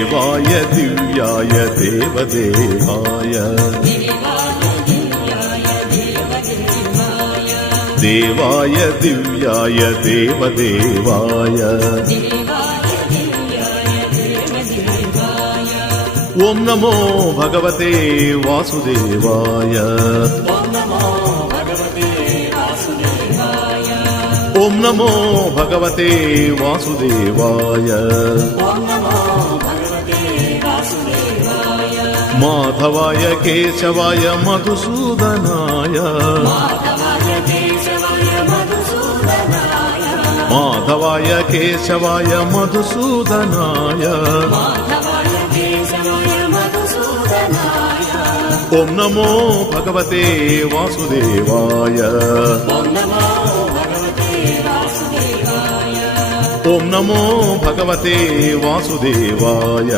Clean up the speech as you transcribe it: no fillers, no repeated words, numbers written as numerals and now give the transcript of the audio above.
देवाय दिव्याय देवदेवाय देवाय दिव्याय देवदेवाय ओम नमो भगवते वासुदेवाय ओम नमो भगवते वासुदेवाय माधवाय केशवाय मधुसूदनाय माधवाय केशवाय मधुसूदनाय ओम नमो भगवते वासुदेवाय ओम नमो भगवते वासुदेवाय